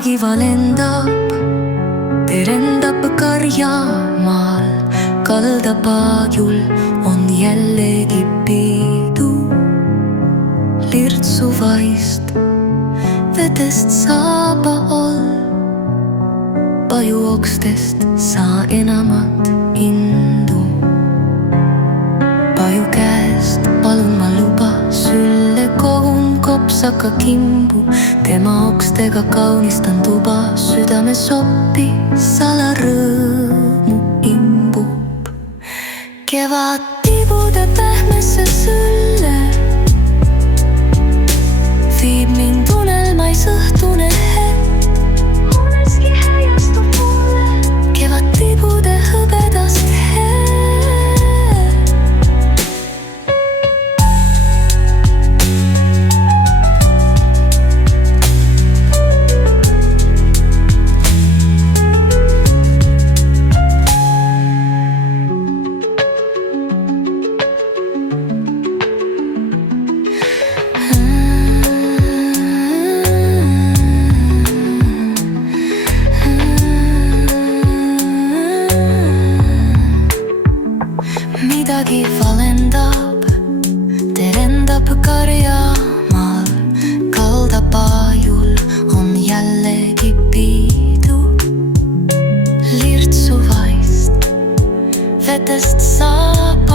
midagi valendab, terendab karjamaal. Kaldapaajul on jällegi pidu. Lirtsuvaist vetest saaba all, pajuokstest saa enamat indu. Paju käest palun ma luba, sülle kogun kopsaka kimbu. Tema okstega kaunistan tuba, südame soppi salarõõmu imbub. Kevad tibude pähmesse sülle, viib mind unelmais õhtune hetk. Uneski häiastub mulle kevad tibude hõbedast hetk. Midagi valendab, terendab karjamaal. Kaldapaajul on jällegi pidu. Lirtsuvaist vetest saab